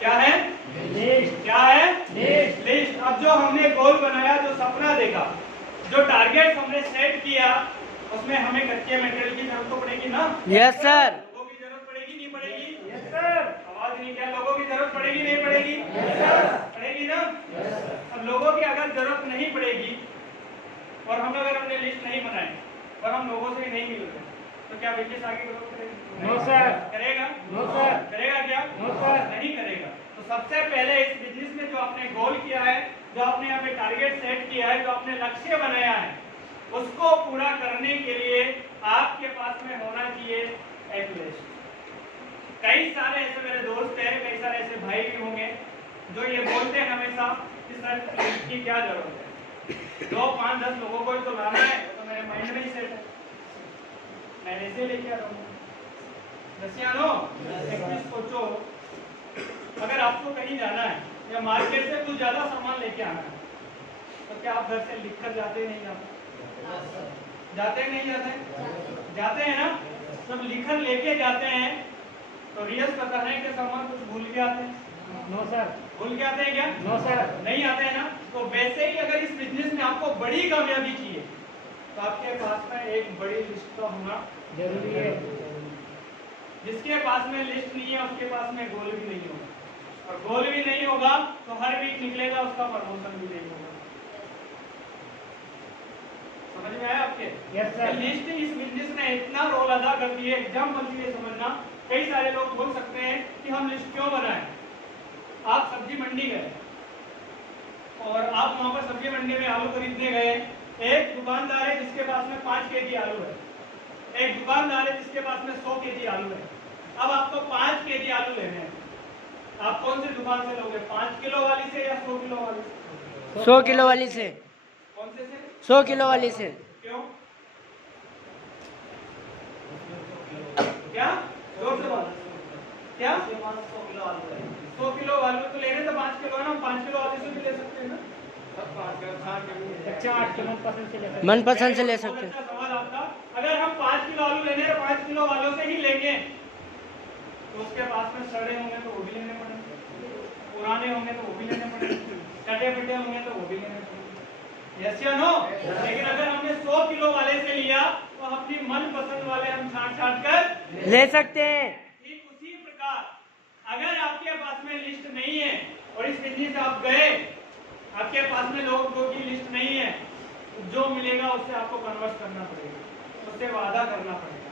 क्या है? लिस्ट। क्या है? लिस्ट। लिस्ट। अब जो हमने गोल बनाया, जो सपना देखा, जो टारगेट हमने सेट किया, उसमें हमें कच्चे मटेरियल की जरूरत तो पड़ेगी ना? Yes sir. लोगों की जरूरत पड़ेगी नहीं पड़ेगी? Yes sir. आवाज नहीं, क्या लोगों की जरूरत पड़ेगी नहीं पड़ेगी? Yes sir. पड़ेगी ना? अब लोगों की अगर जरूरत नहीं पड़ेगी और हमने लिस्ट नहीं बनाई और हम लोगों से नहीं मिल रहे, तो क्या बिजनेस आगे ग्रो करेगा? No sir. करेगा? No sir. करेगा क्या? No sir. नहीं करेगा। तो सबसे पहले इस बिजनेस में जो आपने गोल किया है, जो आपने यहाँ पे टारगेट सेट किया है, जो आपने लक्ष्य बनाया है, उसको पूरा करने के लिए आपके पास में होना चाहिए एक लिस्ट। कई सारे ऐसे मेरे दोस्त हैं, कई सारे ऐसे भाई भी होंगे जो ये बोलते हैं हमेशा कि सर लिस्ट की क्या जरूरत है, 2, 5, 10 लोगों को तो लाना है, तो मेरे माइंड में ही सेट है, मैं ऐसे लेके आ रहा हूँ। एक चीज सोचो, अगर आपको कहीं जाना है या मार्केट से कुछ ज्यादा सामान लेके आना है, तो क्या आप घर से लिख कर जाते नहीं जाते? जाते नहीं जाते? जाते हैं ना? जब लिखकर लेके जाते हैं तो रियस पता है कि सामान कुछ भूल के आते हैं? No sir. भूल के आते हैं क्या? No sir. नहीं आते हैं ना? तो वैसे ही अगर इस बिजनेस में आपको बड़ी कामयाबी चाहिए तो आपके पास में एक बड़ी लिस्ट का होना जरूरी है। जिसके पास में लिस्ट नहीं है उसके पास में गोल भी नहीं होगा, और गोल भी नहीं होगा तो हर वीक निकलेगा उसका प्रमोशन भी नहीं होगा। समझ में आया आपके? Yes sir. लिस्ट इस बिजनेस में इतना रोल अदा करती है, एग्जाम्पल ये समझना। कई सारे लोग बोल सकते हैं कि हम लिस्ट क्यों बनाएं। आप सब्जी मंडी गए और आप वहां पर सब्जी मंडी में आलू खरीदने गए, एक दुकानदार है जिसके पास में 5 केजी आलू है, एक दुकानदार है जिसके पास में 100 केजी आलू है। अब आपको 5 केजी आलू लेने हैं, आप कौन सी दुकान से लोगे? 5 किलो वाली से या 100 किलो वाली से? 100 किलो वाली से। कौन से? 100 किलो वाली से। क्यों? क्या? जोर से बोलो। क्या? 100 किलो आलू तो लेने तो 5 किलो है ना, 5 किलो वाली से भी ले सकते हैं ना? अच्छा 8 के मनपसंद से ले सकते। मनपसंद से ले सकते हैं। सवाल आपका, अगर हम 5 किलो आलू लेने हैं, 5 किलो वालों से ही लेंगे, तो उसके पास में सड़े होंगे तो वो भी लेने पड़ेंगे, पुराने होंगे तो वो भी लेने पड़ेंगे, कटे पिटे होंगे तो वो भी लेने पड़ेंगे। यस या नो? लेकिन अगर हमने 100 किलो वाले से लिया तो अपनी मनपसंद वाले हम छांट कर ले सकते हैं। ठीक उसी प्रकार अगर आपके पास में लिस्ट नहीं है और इस बिजनेस से आप गए, आपके पास में लोगों की लिस्ट नहीं है, जो मिलेगा उससे आपको कन्वर्ट करना पड़ेगा, उससे वादा करना पड़ेगा,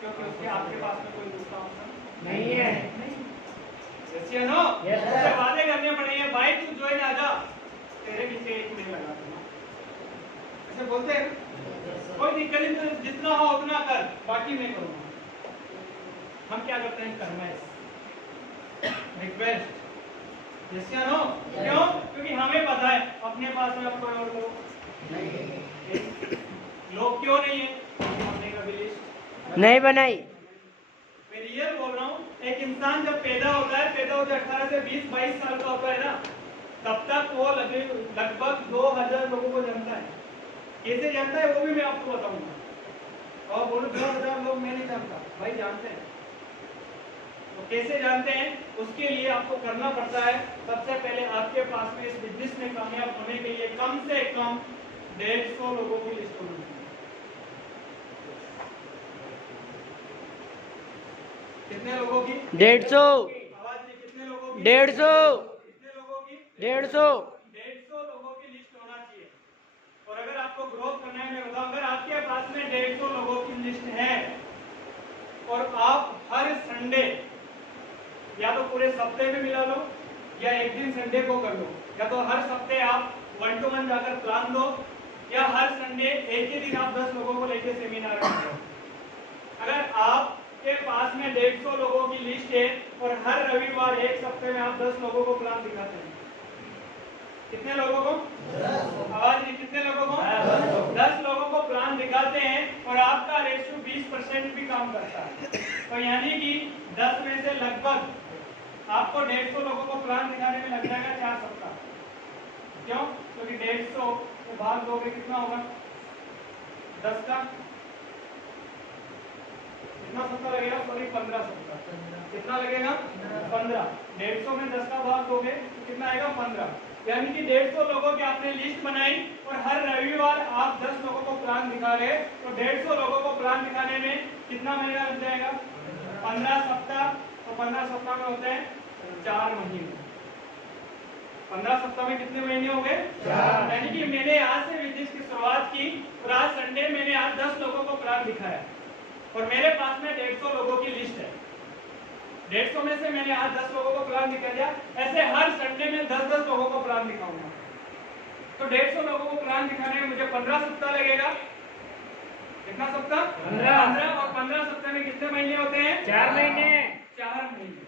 क्योंकि उसके आपके पास में कोई दूसरा ऑप्शन नहीं है। यस या नो? Yes, sir. उससे वादे करने पड़ेंगे, भाई तू ज्वाइन आ जा, तेरे पीछे एक नहीं लगा दूंगा, ऐसे बोलते हैं। कोई दिक्कत नहीं, तो जितना हो उतना कर, बाकी मैं करूंगा। हम क्या करते हैं? फरमाइश, रिक्वेस्ट। यस या नो? क्यों? क्योंकि हमें पता है अपने पास में अब कोई और लोग क्यों नहीं है, हमने कभी लिस्ट नहीं बनाई। मैं रियल बोल रहा हूँ। एक इंसान जब पैदा होता है 18 से 20-22 साल का होता है ना, तब तक वो लगभग 2000 लोगों को जानता है। कैसे जानता है वो भी मैं आपको बताऊंगा। और बोलो 2000 लोग मैं नहीं जानता, भाई जानते हैं। तो कैसे जानते हैं? उसके लिए आपको करना पड़ता है, सबसे पहले आपके पास में इस बिजनेस में कामयाब होने के लिए कम से कम 150 लोगों की लिस्ट होनी चाहिए। कितने लोगों की? 150। आवाज नहीं, कितने लोगों की? 150। कितने लोगों की? 150। 150 लोगों की लिस्ट होना चाहिए। और अगर आपको ग्रोथ करना है, मैं बताऊं, अगर आपके पास में 150 लोगों की लिस्ट है और आप हर संडे या तो पूरे सप्ते में मिला लो या एक दिन संडे को कर लो, या तो हर सप्ते आप 1 to 1 जाकर प्लान दो, या हर संडे एक ही दिन आप 10 लोगों को लेकर सेमिनार करो। अगर आपके पास में 150 लोगों की लिस्ट है और हर रविवार एक सप्ते में आप 10 लोगों को प्लान दिखाते हैं, कितने लोगों को? आवाज नहीं, कितने लोगों को? 10 लोगों को प्लान दिखाते हैं और आपका रेशियो 20% भी काम करता है, तो यानी कि 10 में से लगभग आपको 150 लोगों को प्लान दिखाने में लग जाएगा 4 सप्ताह। क्यों? क्योंकि 150 को भाग दोगे कितना होगा? 10 का कितना सप्ताह लगेगा? सॉरी 15 सप्ताह। कितना लगेगा 15। 150 में 10 का भाग दोगे तो कितना आएगा 15। यानी कि 150 लोगों की आपने लिस्ट बनाई और हर रविवार आप 10 लोगों को प्लान दिखा रहे, तो 150 लोगों को प्लान दिखाने में कितना महीना लग जाएगा 15 सप्ताह। तो 15 सप्ताह में होते हैं 4 महीने। 15 सप्ताह में कितने महीने हो गए 4। यानी कि मैंने आज से बिजनेस की शुरुआत की और आज संडे मैंने आज 10 लोगों को प्लान दिखाया और मेरे पास में 150 लोगों की लिस्ट है। 150 में से मैंने आज 10 लोगों को प्लान दिखा दिया। ऐसे हर संडे में 10-10 लोगों को प्लान दिखाऊंगा। तो 150 लोगों को प्लान दिखाने में मुझे 15 सप्ताह लगेगा। कितना सप्ताह 15। और 15 सप्ताह में कितने महीने होते हैं 4 महीने। 4 महीने।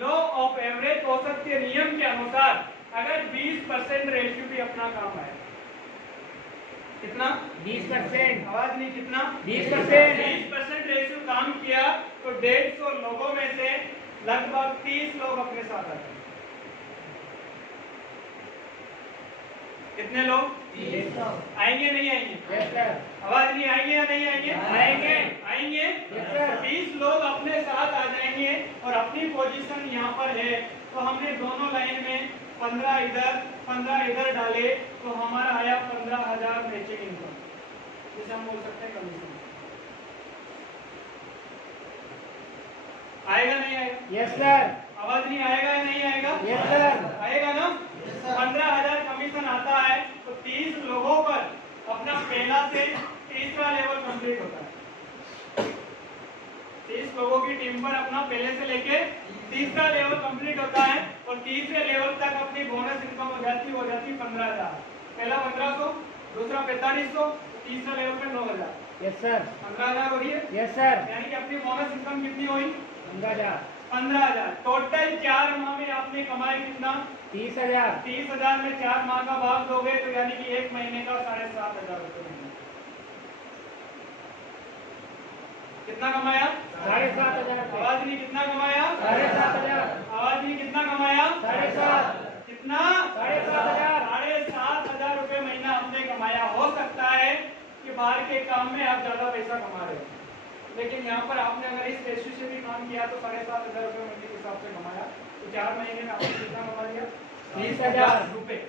लॉ ऑफ एवरेज औसत के नियम के अनुसार अगर 20% रेशियो भी अपना काम आए, कितना 20%। आवाज नहीं, कितना 20%। 20% रेशियो काम किया तो 150 लोगों में से लगभग 30 लोग अपने साथ आ जाएंगे। कितने लोग 30 आएंगे नहीं आएंगे यस सर। आवाज नहीं, आएंगे या नहीं आएंगे आएंगे। आएंगे Yes, sir. 30 लोग अपने साथ आ जाएंगे और अपनी पोजीशन यहाँ पर है तो हमने दोनों लाइन में 15 इधर डाले तो हमारा आया 15,000 मैचिंग इनकम, जिसे हम बोल सकते हैं कमीशन। आएगा नहीं आएगा यस सर। आवाज नहीं, आएगा या नहीं आएगा यस सर। आएगा ना। 15,000 कमीशन आता है तो 30 लोगों पर अपना पहला से तीसरा लेवल कंप्लीट होता है। 30 लोगों की टीम पर अपना पहले से लेके तीसरा लेवल कंप्लीट होता है और तीसरे लेवल तक अपनी बोनस इनकम हो जाती 15,000। पहला 1,500, दूसरा 4,500, तीसरा लेवल पे 9,000। Yes sir. 15,000 हो रही है। Yes sir. यानी कि अपनी बोनस इनकम कितनी हुई 15,000। 15,000। टोटल 4 माह में आपने कमाया कितना 30,000। 30,000 में 4 माह का भाग दोगे तो यानी कि 1 महीने का 7,500 रुपए। कितना कमाया 7,500। आवाज नहीं, कितना कमाया 7,500। आवाज नहीं, कितना कमाया 7,500। कितना 7,500। 7,500 रुपए महीना हमने कमाया। हो सकता है कि बाहर के काम में आप ज्यादा पैसा कमा रहे हो, लेकिन यहाँ पर आपने अगर इस रेशियो से भी काम किया तो 7,500 रुपए महीने के हिसाब से कमाया। तो 4 महीने में आपने कितना कमा लिया 30,000 रुपए।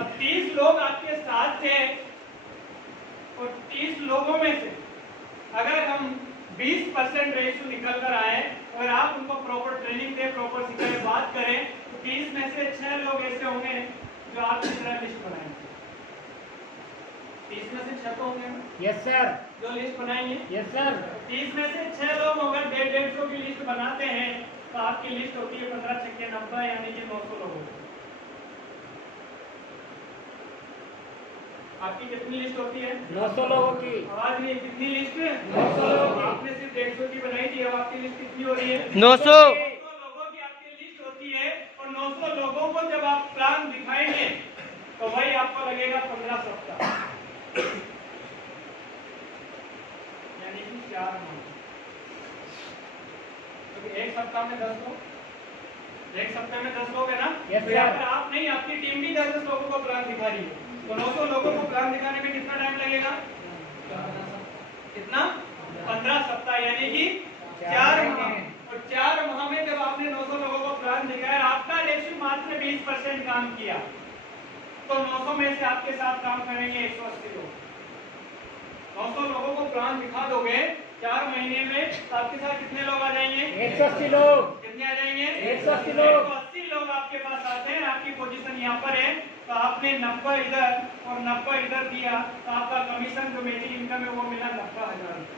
अब 30 लोग आपके साथ थे और 30 लोगों में से अगर हम 20% रेशियो निकल कर आए और आप उनको प्रॉपर ट्रेनिंग दे, प्रॉपर सिखाए, बात करें तो 30 में से 6 लोग ऐसे होंगे जो आपकी तरह लिस्ट बनाएंगे। 30 में से 6 तो होंगे ना यस सर। जो लिस्ट बनाएंगे। Yes sir. 30 में से 6 लोग अगर 150 की लिस्ट बनाते हैं तो आपकी लिस्ट होती है 15 छक्के 90, यानी कि 900 लोगों की। आपकी कितनी लिस्ट होती है 900 लोगों की। आवाज नहीं, कितनी लिस्ट 900 लोगों की। आपने सिर्फ 150 की बनाई थी, अब आपकी लिस्ट कितनी हो रही है 900। 900 लोगों की आपकी लिस्ट होती है और 900 लोगों को जब आप प्लान दिखाएंगे तो भाई आपको लगेगा 15 सप्ताह, यानी कि 4 माह। तो एक सप्ताह में 10 लोग, एक सप्ताह में 10 लोग है ना। Yes, तो यहाँ sir. पर आप नहीं, आपकी टीम भी 10 लोगों को प्लान दिखा रही है तो 900 लोगों को प्लान दिखाने में कितना टाइम लगेगा कितना 15 सप्ताह, यानी कि 4 माह। और 4 माह में जब आपने 900 लोगों को प्लान दिखाया, आपका रेशियो मात्र 20% काम किया तो 900 में से आपके साथ काम करेंगे 180 लोग। 900 लोगों को प्लान दिखा दोगे 4 महीने में तो आपके साथ कितने लोग आ जाएंगे 180 लोग। कितने आ जाएंगे 180 लोग। 180 लोग आपके पास आते हैं। आपकी पोजीशन यहाँ पर है तो आपने 90 इधर और 90 इधर दिया तो आपका कमीशन जो मेरी इनकम है वो मिला 90,000 रुपए।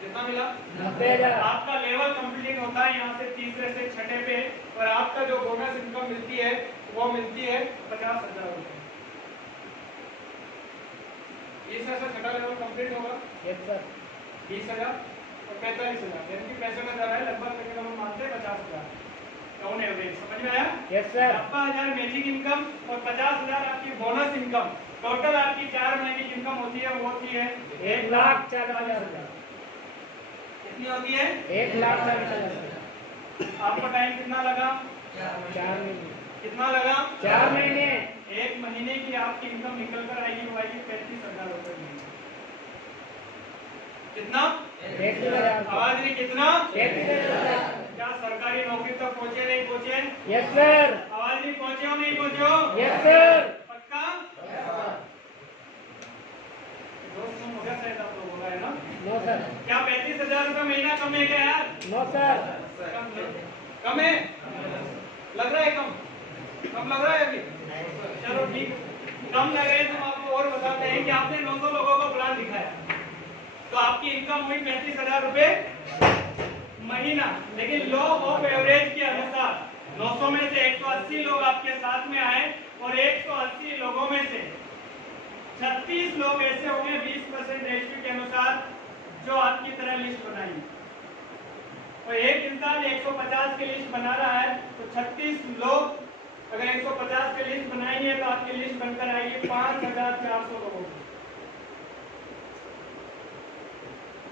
कितना मिला 90,000। आपका लेवल कंप्लीट होता है यहाँ से तीसरे से छठे पे और आपका जो बोनस इनकम मिलती है वो मिलती है 50,000 रुपए। तीसरा से छठा लेवल कंप्लीट होगा यस सर। 20,000 और 45,000, यानी कि 65,000 है लगभग, लेकिन हम मानते हैं 50,000 ऑन एवरेज। समझ में आया यस सर। 90,000 मैचिंग इनकम और 50,000 आपकी बोनस इनकम। टोटल आपकी 4 महीने की इनकम होती है वो होती है 1,40,000। कितनी होती है 1,40,000। आपका टाइम कितना लगा 4 महीने। कितना लगा 4 महीने। 1 महीने की आपकी इनकम निकल कर आएगी वो आएगी 35,000 रुपए महीने। कितना 31,000 आवाज नहीं, कितना? 31,000 क्या सरकारी नौकरी तक पहुंचे नहीं पहुंचे? यस सर आवाज नहीं, पहुंचे हो नहीं पहुंचे हो? यस सर पक्का? दोस्त हो गया शायद आप लोगों का, है ना? नो सर क्या 35,000 रुपये महीना कम है क्या यार? नो सर कम है? लग रहा है कम? कम लग रहा है अभी? चलो ठीक, कम लग रहे हैं तो हम आपको और बताते हैं कि आपने 900 लोगों को प्लान दिखाया तो आपकी इनकम हुई 35,000 रुपए महीना, लेकिन लॉ ऑफ एवरेज के अनुसार 900 में से 180 लोग आपके साथ में आए और 180 लोगों में से 36 लोग ऐसे होंगे 20% रेशियो के अनुसार जो आपकी तरह लिस्ट बनाएंगे। और एक इंसान 150 की लिस्ट बना रहा है तो 36 लोग अगर 150 की लिस्ट बनाएंगे तो आपकी लिस्ट बनकर आएगी 5,400 लोगों की।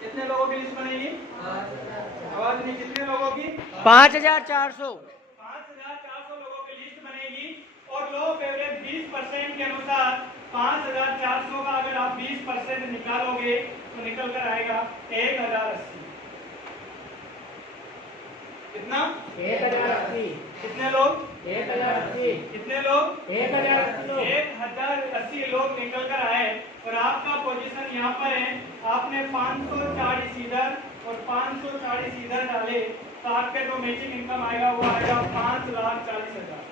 कितने लोगों की लिस्ट बनेगी? आवाज नहीं, कितने लोगों की? 5,400। 5,400 लोगों की लिस्ट बनेगी और लो एवरेज 20% के अनुसार 5,400 का अगर आप 20% निकालोगे तो निकल कर आएगा 1,080। कितना? 1,080 कितने लोग? 1,080 कितने लोग? 1,080 लोग 1,080 लोग निकल कर आए और आपका पोजीशन यहाँ पर है। आपने 540 इधर और 540 इधर डाले तो आपके जो मैचिंग इनकम आएगा वो आएगा 5,40,000।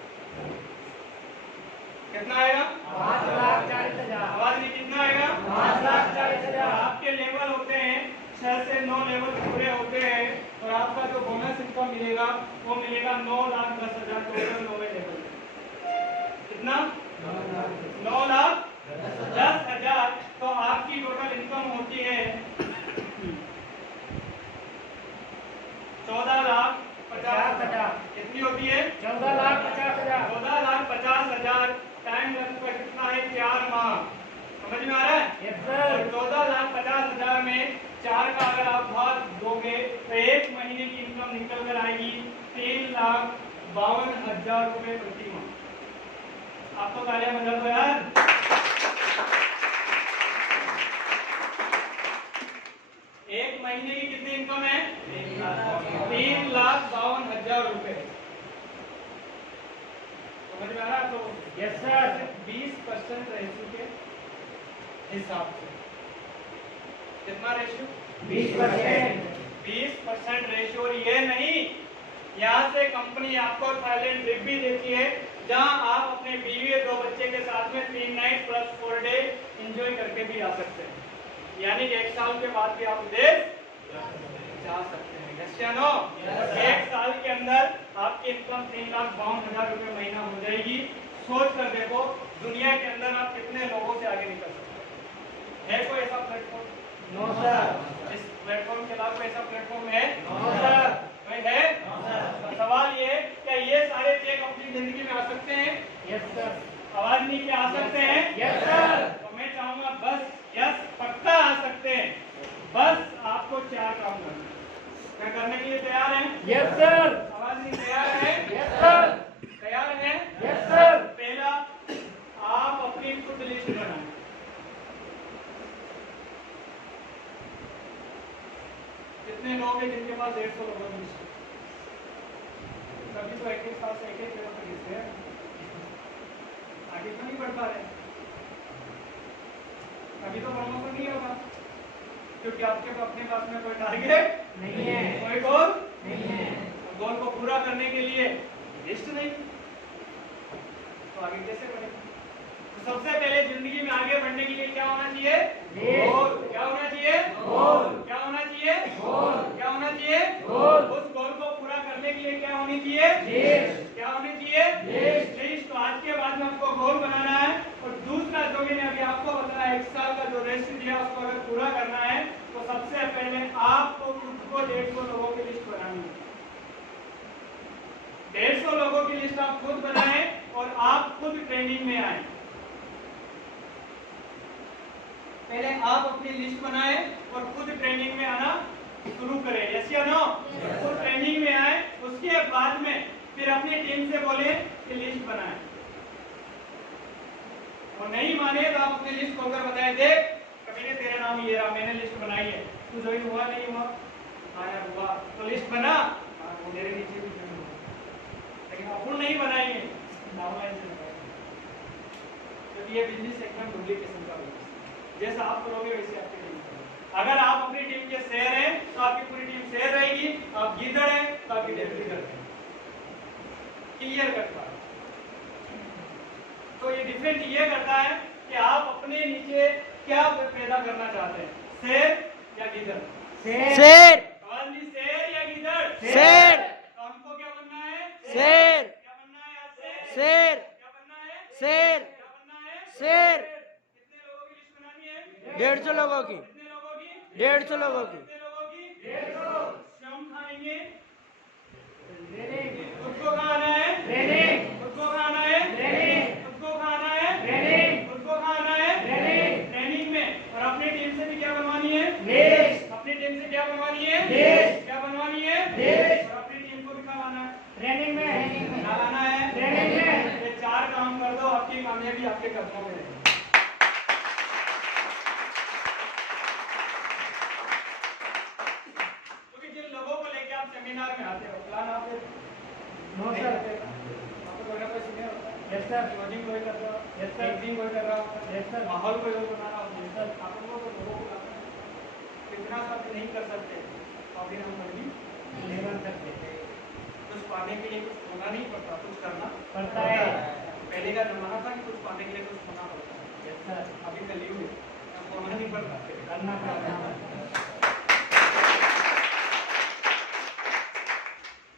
कितना आएगा? 5,40,000 आवाज नहीं, कितना आएगा? 5,40,000 आपके लेवल होते हैं 6 से 9 लेवल पूरे होते हैं और आपका जो बोनस इनकम मिलेगा वो मिलेगा 9,10,000 टोटल 9वें लेवल। कितना? 9,10,000। तो आपकी टोटल इनकम होती है 14,50,000। कितनी होती है? 14,50,000 14,50,000। टाइम लगता कितना है? 4 माह। समझ में आ रहा है? यस सर 14,50,000 में 4 का अगर आप भाग दोगे तो एक महीने की इनकम निकल कर आएगी 3,52,000 रुपए प्रति माह। आपको तालियां बजा दो यार। एक महीने की कितनी इनकम है? 3,52,000 रुपए। समझ में आ रहा है? तो यस सर 20% रेशियो के हिसाब से कितना रेशियो? 20% 20% रेशियो। और ये नहीं, यहाँ से कंपनी आपको थाईलैंड ट्रिप भी देती है जहाँ आप अपने बीवी और 2 बच्चे के साथ में 3 नाइट प्लस 4 डे एंजॉय करके भी आ सकते हैं। यानी कि 1 साल के बाद भी आप विदेश जा सकते हैं। यस या नो? 1 साल के अंदर आपकी इनकम 3,52,000 रुपए महीना हो जाएगी। सोच कर देखो दुनिया के अंदर आप कितने लोगों से आगे निकल सकते हैं। है कोई ऐसा प्लेटफॉर्म? नो सर इस प्लेटफॉर्म के अलावा कोई ऐसा प्लेटफॉर्म है? नो सर कोई है? तो सवाल ये क्या ये सारे चेक अपनी जिंदगी में आ सकते हैं? यस सर आवाज नहीं, क्या आ सकते हैं? यस सर तो मैं चाहूंगा बस यस पक्का आ सकते हैं। बस आपको 4 काम करना है। क्या करने के लिए तैयार हैं? यस सर आवाज नहीं, तैयार है? यस सर तैयार है? यस सर पहला, आप अपनी खुद लिस्ट बनाएं। कितने लोग हैं जिनके पास 150 लोगों की लिस्ट? कभी तो एक साल से एक लेवल पर लिस्ट है, आगे तो नहीं बढ़ पा रहे। अभी तो प्रमोशन नहीं होगा क्योंकि आपके अपने पास में कोई टारगेट नहीं है कोई गोल नहीं है गोल को पूरा करने के लिए लिस्ट नहीं, तो आगे कैसे बढ़ेगा? तो सबसे पहले जिंदगी में आगे बढ़ने के लिए क्या होना चाहिए? गोल। क्या होना चाहिए? गोल क्या होना चाहिए? गोल क्या होना चाहिए? गोल उस गोल को पूरा करने के लिए क्या होनी चाहिए? लिस्ट क्या होनी चाहिए? लिस्ट। तो आज के बाद में आपको गोल बनाना है और दूसरा जो मैंने अभी आपको बताया 1 साल का जो रेस्ट दिया उसको अगर पूरा करना है तो सबसे पहले आपको खुद को 150 लोगों की लिस्ट बनानी है। 150 लोगों की लिस्ट आप खुद बनाएं और आप खुद ट्रेनिंग में आए। पहले आप अपनी लिस्ट बनाएं और खुद ट्रेनिंग में आना शुरू करें। यस या नो? खुद ट्रेनिंग में आए, उसके बाद में फिर अपनी टीम से बोले कि लिस्ट बनाएं। और नहीं माने तो आप अपनी लिस्ट खोलकर बताएं, देख कभी ने तेरे नाम ये रहा, मैंने लिस्ट बनाई है। तू ज्वाइन हुआ नहीं हुआ? हाँ यार हुआ। तो लिस्ट बना? हाँ, वो मेरे नीचे भी join हुआ। लेकिन अपन नहीं बनाएंगे, डाउनलाइन से बनाएंगे। क्योंकि ये बिजनेस एकदम डुप्लीकेशन का बिजनेस, जैसा आप करोगे वैसे आपकी टीम करेगी। अगर आप अपनी टीम के शेयर हैं तो आपकी पूरी टीम शेयर रहेगी, आप गीदड़ हैं तो आपकी टीम गीदड़ रहेगी। क्लियर करता है। तो ये डिफरेंस ये करता है कि आप अपने नीचे क्या पैदा करना चाहते हैं, शेर या गीदड़? शेर। शेर या गीदड़? शेर। तो हमको क्या बनना है? शेर। क्या बनना है आज से? शेर। क्या बनना है? शेर। क्या बनना है? शेर। कितने लोगों की लिस्ट बनानी है? 150 लोगों की। कितने लोगों की? 150 लोगों की। कितने लोगों की? 150। श्रम खाएंगे? खुद को खाना है? खुद को खाना है? खुद को खाना है? खुद को खाना है? ट्रेनिंग में। और अपनी टीम से भी क्या बनवानी है? अपनी टीम से क्या बनवानी है? क्या बनवानी है? और अपनी टीम को भी खवाना है। ट्रेनिंग में खवाना है। ट्रेनिंग में। ये 4 काम कर दो, आपकी कामयाबी आपके कदमों में है। क्योंकि जिन लोगों को लेके आप सेमिनार में आते हो, प्लान आप नो सर। आपको कोई ना कोई सीनियर होता है। Yes sir. कोचिंग कोई कर रहा है, यस सर। टेक्निंग कोई कर रहा होता है, यस सर। माहौल कोई और बना रहा होता है। सर आप लोगों को लोगों को लाना है। इतना सब नहीं कर सकते तो अभी हम कभी नहीं बन सकते। कुछ पाने के लिए कुछ होना नहीं पड़ता, कुछ करना पड़ता है। पहले का जमाना था कि कुछ पाने के लिए कुछ होना पड़ता है। Yes sir. अभी कलयुग है, अब होना नहीं पड़ता, करना पड़ता है।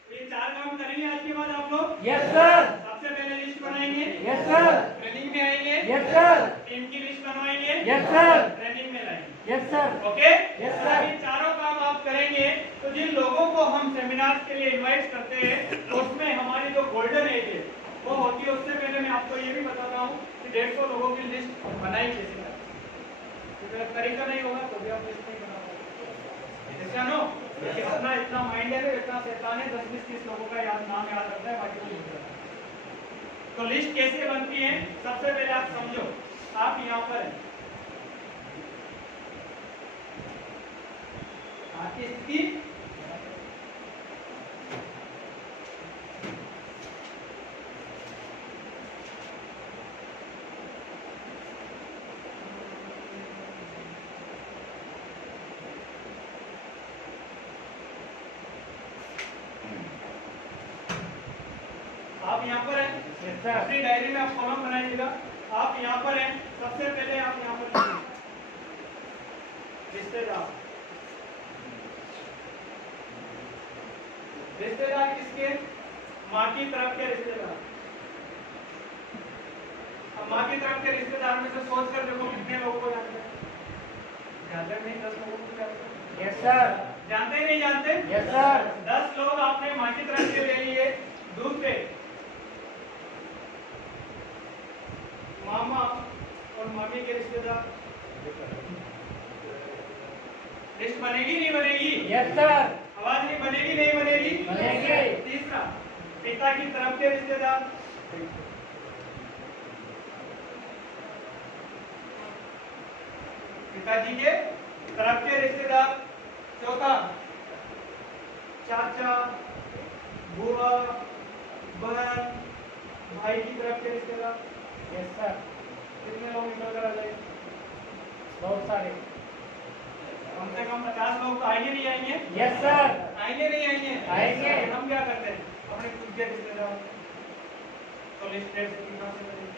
तो ये 4 काम करेंगे आज के बाद आप लोग। Yes sir. सबसे पहले लिस्ट बनाएंगे, यस सर। ट्रेनिंग में आएंगे, यस सर। टीम की लिस्ट बनवाएंगे, यस सर। ट्रेनिंग में लाएंगे। Yes sir. Okay? Yes, sir. अभी चारों काम आप करेंगे तो जिन लोगों को हम सेमिनार के लिए इनवाइट करते हैं उसमें हमारी जो गोल्डन एज है वो होती है। उससे पहले मैं आपको ये भी बताता हूँ कि 150 लोगों की लिस्ट बनाई कैसे करें। अगर तरीका नहीं होगा तो भी आप लिस्ट नहीं बना पाओगे। ऐसा नो कि अपना इतना माइंड है, इतना शैतान है, 10 20 30 लोगों का नाम याद रखता है, बाकी को भूल जाता है। तो लिस्ट कैसे बनती है सबसे पहले आप समझो। आप यहाँ पर हैं, इसकी आप यहाँ पर हैं, यस सर। अपनी डायरी में आप कॉलम बनाइएगा। आप यहाँ पर हैं, सबसे पहले आप यहाँ पर लिखिए, रिश्तेदार। रिश्तेदार किसके? माँ की तरफ के रिश्तेदार। अब माँ की तरफ के रिश्तेदार में से सोच कर देखो कितने लोगों को जानते हैं? जानते नहीं, 10 लोगों को जानते हैं। Yes sir. जानते ही नहीं जानते? Yes sir. 10 लोग आपने माँ की तरफ के ले लिए। दूसरे मामा और मामी के रिश्तेदार। लिस्ट बनेगी नहीं बनेगी? Yes sir. आवाज नहीं बनेगी नहीं बनेगी? बनेगी। तीसरा पिता की तरफ के रिश्तेदार। पिताजी के तरफ के रिश्तेदार। चौथा चाचा, बुआ, बहन, भाई की तरफ के रिश्तेदार। Yes sir. कितने लोग निकल कर आ जाएंगे? बहुत सारे। कम से कम 50 लोग तो आएंगे नहीं आएंगे? Yes sir. आएंगे नहीं आएंगे? आएंगे। हम क्या करते हैं अपने खुद के रिश्तेदार तो लिस्ट से कितना से करेंगे?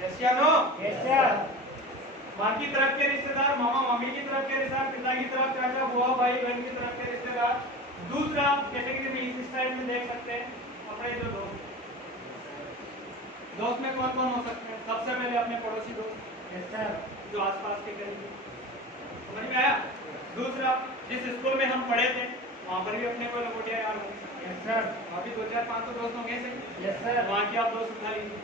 यस या नो? Yes sir. माँ की तरफ के रिश्तेदार, मामा मामी की तरफ के रिश्तेदार, पिता की तरफ चाचा बुआ भाई बहन की तरफ के रिश्तेदार। दूसरा कैटेगरी में इस स्टाइल में देख सकते हैं अपने जो दोस्त में कौन कौन हो सकते हैं? सबसे पहले अपने पड़ोसी दोस्त। Yes sir. जो आसपास के करीब। समझ में आया? दूसरा जिस स्कूल में हम पढ़े थे वहाँ पर भी अपने को लंगोटिया यार होंगे। Yes sir. वहाँ भी 2 4 5 तो दोस्त होंगे सही। Yes sir. वहाँ की आप दोस्त उठा लीजिए।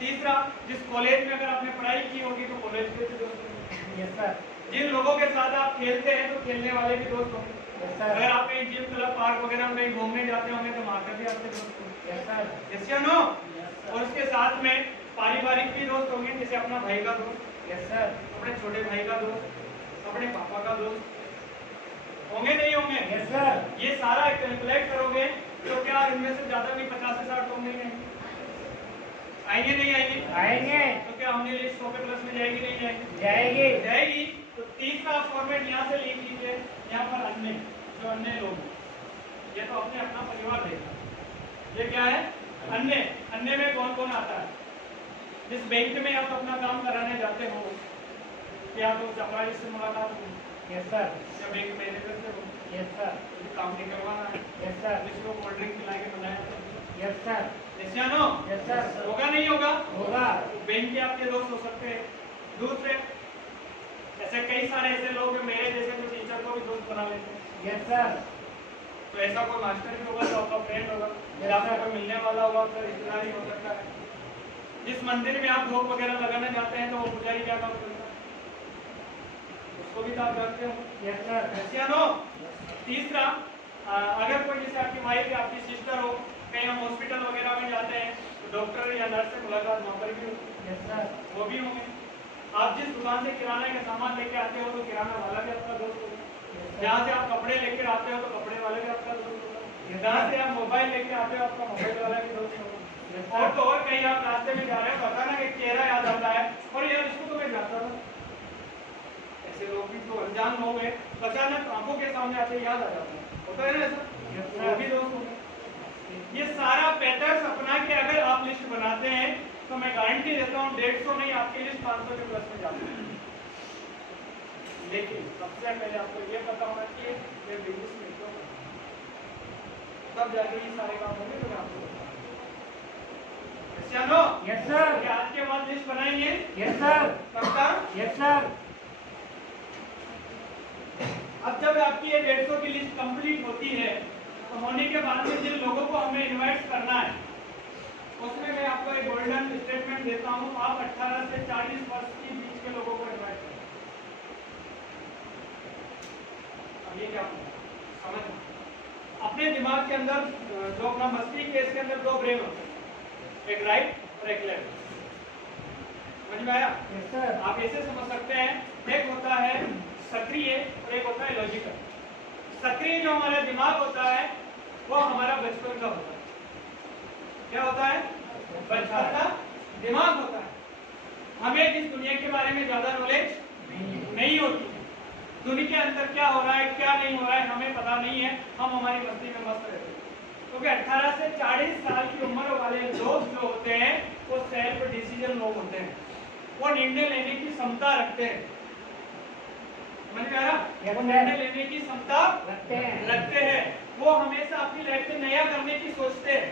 तीसरा जिस कॉलेज में अगर आपने पढ़ाई की होगी तो कॉलेज के भी दोस्त होंगे। Yes sir. जिन लोगों के साथ आप खेलते हैं तो खेलने वाले भी दोस्त होंगे। यस अगर सर। आप कहीं जिम क्लब पार्क वगैरह में कहीं घूमने जाते होंगे तो वहाँ पर भी आपके दोस्त होंगे। Yes sir. यस या नो? और उसके साथ में पारिवारिक भी दोस्त होंगे, जैसे अपना भाई का दोस्त, यस सर। अपने छोटे भाई का दोस्त, अपने पापा का दोस्त होंगे नहीं होंगे? Yes sir. ये सारा कैलकुलेट करोगे तो क्या इनमें से ज्यादा भी 50 से 60 लोग नहीं आएंगे नहीं आएंगे? आएंगे। तो क्या हमने लिस्ट 100 के प्लस में जाएगी नहीं जाएगी? जाएगी। जाएगी। तो तीसरा फॉर्मेट यहाँ से लिख लीजिए, यहाँ पर अन्य, जो अन्य लोग, ये तो अपने अपना परिवार देगा। ये क्या है? अन्य। अन्य में कौन कौन आता है? जिस बैंक में आप अपना काम कराने जाते हो, क्या तो चपरासी से मुलाकात हो, यस सर। या बैंक मैनेजर से हो, यस सर। तो काम नहीं करवाना है, यस सर। किसी को कोल्ड ड्रिंक पिला के बनाया तो, यस सर। yes या no? Yes sir. होगा नहीं होगा? होगा। बैंक के आपके दोस्त हो सकते हैं। दूसरे ऐसे कई सारे ऐसे लोग हैं मेरे जैसे जो टीचर को भी दोस्त बना लेते हैं। Yes sir. तो ऐसा कोई मास्टर भी होगा जो आपका फ्रेंड होगा, या आपका कोई मिलने वाला होगा, आपका रिश्तेदार ही हो सकता है। जिस मंदिर में आप धूप वगैरह लगाने जाते हैं तो वो पुजारी क्या काम करता है, उसको भी तो आप जानते हो। Yes sir. yes या no? तीसरा, अगर कोई जैसे आपकी वाइफ या आपकी सिस्टर हो, कहीं हम हॉस्पिटल वगैरह में जाते हैं तो डॉक्टर या नर्स से मुलाकात वहाँ पर भी होती है। Yes sir. वो भी होंगे। आप जिस दुकान से किराने का सामान लेके आते हो तो किराना वाला भी आपका दोस्त होगा। जहाँ से आप कपड़े लेकर आते हो तो कपड़े वाले भी आपका दोस्त होगा। जहाँ से आप मोबाइल लेके आते हो आपका मोबाइल वाला भी दोस्त होगा। और तो और कहीं आप रास्ते में जा रहे हो, अचानक एक चेहरा याद आता है, और यार इसको तो मैं जानता था। ऐसे लोग भी तो अनजान लोग हैं, अचानक आंखों के सामने आते याद आ जाता है, होता है ना ऐसा? वो भी दोस्त होगा। ये सारा पैटर्न अपना के अगर आप लिस्ट बनाते हैं तो मैं गारंटी देता हूँ 150 नहीं, आपकी लिस्ट 500 के प्लस में जाती है। लेकिन सबसे पहले आपको ये पता होना चाहिए मैं बिजनेस में क्यों कर रहा हूं। तब जाके ये सारे काम होंगे जो मैं आपको बता रहा हूं। Yes sir. क्या आज के बाद लिस्ट बनाएंगे? Yes sir. पक्का? Yes sir. अब जब आपकी ये 150 की लिस्ट कंप्लीट होती है तो होने के बाद में जिन लोगों को हमें इनवाइट करना है उसमें मैं आपको एक गोल्डन स्टेटमेंट देता हूं, आप 18 से 40 वर्ष के बीच के लोगों को इनवाइट करें। अब ये क्या समझ, अपने दिमाग के अंदर जो अपना मस्तिष्क है इसके अंदर दो ब्रेन होते हैं, एक राइट और एक लेफ्ट। समझ में आया? Yes sir. आप ऐसे समझ सकते हैं, एक होता है सक्रिय और एक होता है लॉजिकल। सक्रिय जो हमारा दिमाग होता है वो हमारा बचपन का होता है। क्या होता है? बचपन का दिमाग होता है। हमें इस दुनिया के बारे में ज्यादा नॉलेज नहीं होती है। दुनिया के अंदर क्या हो रहा है क्या नहीं हो रहा है हमें पता नहीं है, हम हमारी मस्ती में मस्त रहते हैं। क्योंकि 18 से 40 साल की उम्र वाले लोग जो होते हैं वो सेल्फ डिसीजन लोग होते हैं, वो निर्णय लेने की क्षमता रखते हैं। समझ में आ रहा? वो निर्णय लेने की क्षमता रखते हैं। वो हमेशा अपनी लाइफ में नया करने की सोचते हैं,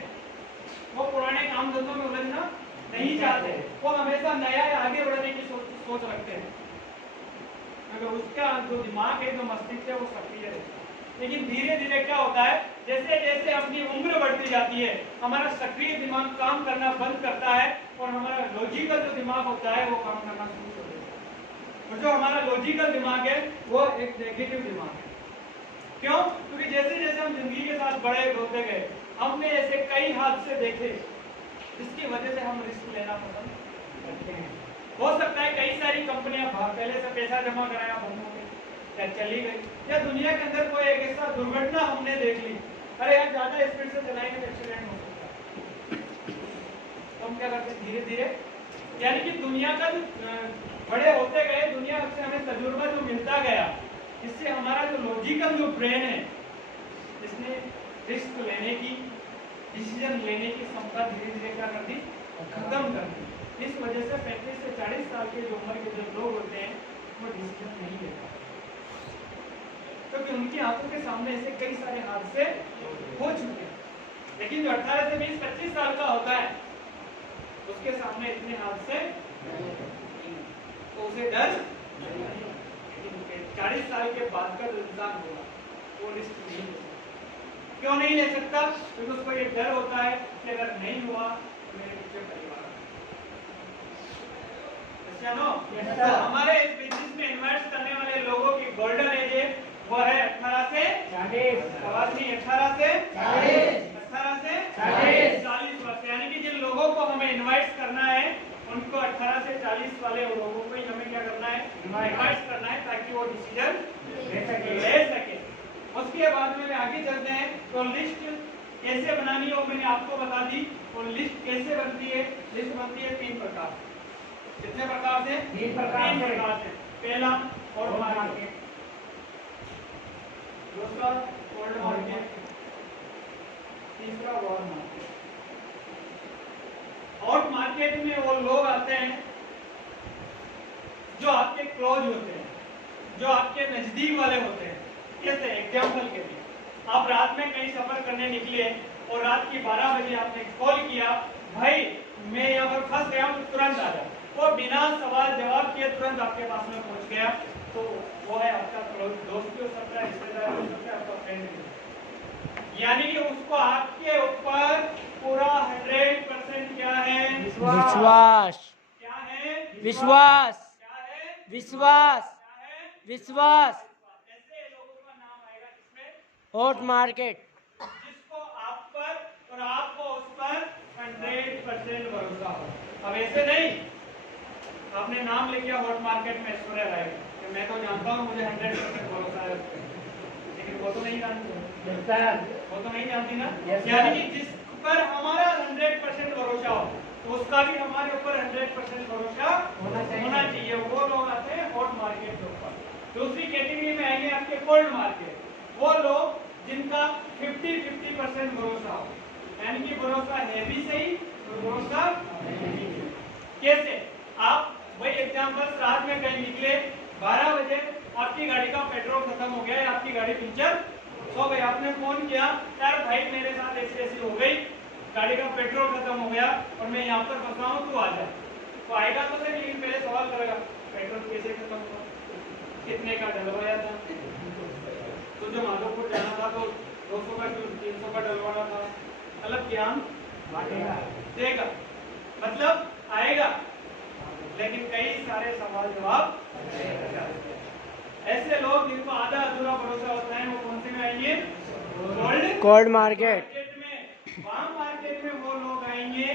वो पुराने काम धंधों में उलझना नहीं चाहते, वो हमेशा नया या आगे बढ़ने की सोच रखते हैं। अगर उसका जो दिमाग है जो मस्तिष्क है वो सक्रिय रहता है। लेकिन धीरे धीरे क्या होता है, जैसे जैसे अपनी उम्र बढ़ती जाती है हमारा सक्रिय दिमाग काम करना बंद करता है और हमारा लॉजिकल जो दिमाग होता है वो काम करना शुरू कर देता है। और जो हमारा लॉजिकल दिमाग है वो एक नेगेटिव दिमाग है। क्यों? क्योंकि जैसे जैसे हम जिंदगी के साथ बड़े होते गए हमने ऐसे कई हादसे देखे जिसकी वजह से हम रिस्क लेना पसंद करते हैं। हो सकता है कई सारी कंपनियां पहले से पैसा जमा कराया बंद हो गई या चली गई, या दुनिया के अंदर कोई एक ऐसा दुर्घटना हमने देख ली, अरे यार ज्यादा स्पीड से चलाएंगे तो एक्सीडेंट हो सकता है। तो हम क्या करते हैं धीरे धीरे, यानी कि दुनिया का जो बड़े होते गए दुनिया से हमें तजुर्बा जो मिलता गया, इससे हमारा जो लॉजिकल जो ब्रेन है इसने रिस्क लेने की डिसीजन लेने की क्षमता धीरे धीरे क्या कर दी, खत्म कर दी। इस वजह से 35 से 40 साल के जो उम्र के जो लोग होते हैं वो डिसीजन नहीं ले पाते, क्योंकि उनकी आंखों के सामने ऐसे कई सारे हादसे हो चुके हैं। लेकिन जो 18 से 20-25 साल का होता है उसके सामने इतने हादसे तो उसे डर, लेकिन 40 साल के बाद का जो इंसान होगा वो रिस्क नहीं ले सकता। क्यों नहीं ले सकता? क्योंकि उसको ये डर होता है कि अगर नहीं हुआ तो मेरे पीछे परिवार तो हमारे इस बिजनेस में इन्वेस्ट करने वाले लोगों की गोल्डन एज है वो है 18 से 40। 18 से 40 वर्ष, यानी कि जिन लोगों को हमें इनवाइट करना है उनको 18 से 40 वाले लोगों को ही हमें क्या करना है, इनवाइट करना है, ताकि वो डिसीजन ले सके। उसके बाद में आगे चलते हैं। तो लिस्ट कैसे बनानी है वो मैंने आपको बता दी। और लिस्ट कैसे बनती है? लिस्ट बनती है 3 प्रकार से। कितने प्रकार से? 3 प्रकार से। पहला हॉट मार्केट, दूसरा कोल्ड मार्केट, तीसरा वार्म मार्केट। हॉट मार्केट में वो लोग आते हैं जो आपके क्लोज होते हैं, जो आपके नजदीक वाले होते हैं। कैसे? एग्जाम्पल के लिए, आप रात में कहीं सफर करने निकले और रात की 12 बजे आपने कॉल किया, भाई मैं यहाँ पर फंस गया हूँ, तुरंत आ जाओ। वो बिना सवाल जवाब किए तुरंत आपके पास में पहुंच गया। तो वो है आपका क्लोज दोस्त भी हो सकता है, रिश्तेदार भी हो सकता है, आपका फ्रेंड भी हो सकता है। यानी कि उसको आपके ऊपर पूरा 100% क्या है? विश्वास। क्या है? विश्वास। क्या है? विश्वास। क्या है? विश्वास। ऐसे लोगों का नाम आएगा जिसमें हॉट मार्केट। जिसको आप पर और आपको उस पर 100% भरोसा हो। अब ऐसे नहीं, आपने नाम लिख दिया हॉट मार्केट में ऐश्वर्या राय, तो मैं तो जानता हूँ, मुझे 100% भरोसा है उस पर, लेकिन वो तो नहीं जानती, वो तो नहीं जानती ना। यानी कि जिस पर हमारा 100% भरोसा हो, तो उसका भी हमारे ऊपर 100% भरोसा होना चाहिए। वो लोग आते हैं हॉट मार्केट के ऊपर। दूसरी कैटेगरी में आएंगे आपके कोल्ड मार्केट, वो लोग जिनका 50-50% भरोसा हो, यानी कि भरोसा है भी सही और भरोसा कैसे? आप वही एग्जांपल, रात में कहीं निकले 12 बजे, आपकी गाड़ी का पेट्रोल खत्म हो गया है, आपकी गाड़ी पंचर हो गई, आपने फोन किया, यार भाई मेरे साथ ऐसी हो गई, गाड़ी का पेट्रोल खत्म हो गया और मैं यहाँ पर फंसा हूँ, तू आ जा। तो आएगा तो सही, लेकिन पहले सवाल करेगा पेट्रोल कैसे खत्म हुआ, कितने का डलवाया था, तो जो माधोपुर जाना था तो 200 का 300 का डलवाना था, मतलब ज्ञान देगा, मतलब आएगा, लेकिन कई सारे सवाल जवाब। ऐसे लोग जिनको आधा अधूरा भरोसा होता है, वो कौन से में आएंगे? Cold market. में। वार्म मार्केट में वो लोग आएंगे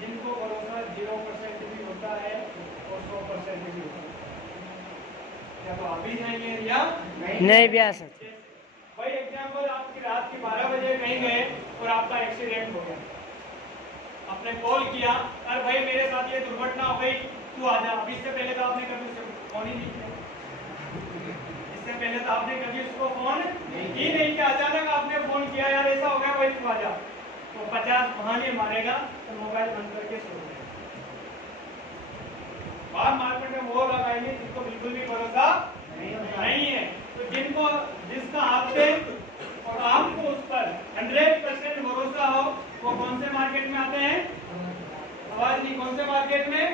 जिनको भरोसा 0% भी होता है और 100% भी होता है। क्या तो आप भी जाएंगे या नहीं भी आ सकते। भाई एग्जाम्पल, आपकी रात की 12 बजे कहीं गए और आपका एक्सीडेंट हो गया, आपने कॉल किया, अरे भाई मेरे साथ ये दुर्घटना हो गई, तू आ जा। अब इससे पहले तो आपने कभी उसको फोन ही नहीं किया, इससे पहले तो आपने कभी उसको फोन ही नहीं किया, अचानक आपने फोन किया, यार ऐसा हो गया भाई तू आ जा, तो 50 बहाने मारेगा तो मोबाइल बंद करके सो जाएगा। बाहर मार्केट में वो लोग आएंगे जिसको बिल्कुल भी भरोसा नहीं है, तो जिनको जिसका आप पे और आपको उस पर 100% भरोसा हो, वो कौन से मार्केट में आते हैं? आवाज नहीं, कौन से मार्केट में?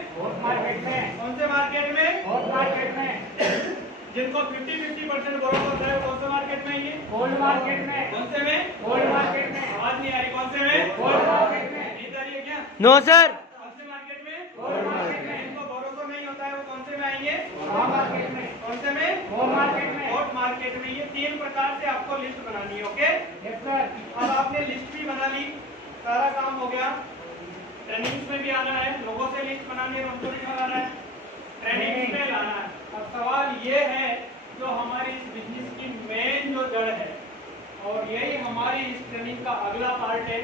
मार्केट में। कौन से मार्केट में? मार्केट में। जिनको 50-50% भरोसा होता है, कौन से मार्केट में? ये कोल्ड मार्केट में। कौन से में? कोल्ड मार्केट में। आवाज नहीं आ रही, कौन से में? कोल्ड मार्केट में। नहीं आ रही है क्या? No sir. कौन से मार्केट में? कोल्ड मार्केट में। जिनको भरोसा नहीं होता है, वो कौन से में आएंगे? मार्केट में। कौन से में? कोल्ड मार्केट में। हॉट मार्केट में। ये 3 प्रकार से आपको लिस्ट बनानी है। Okay, yes sir. अब आपने लिस्ट भी बना ली, सारा काम हो गया। ट्रेनिंग्स में भी आना है, लोगों से लिस्ट बनानी है, उनको भी बनाना है, ट्रेनिंग्स में लाना है। अब सवाल ये है, जो हमारी इस बिजनेस की मेन जो जड़ है, और यही हमारी इस ट्रेनिंग का अगला पार्ट है,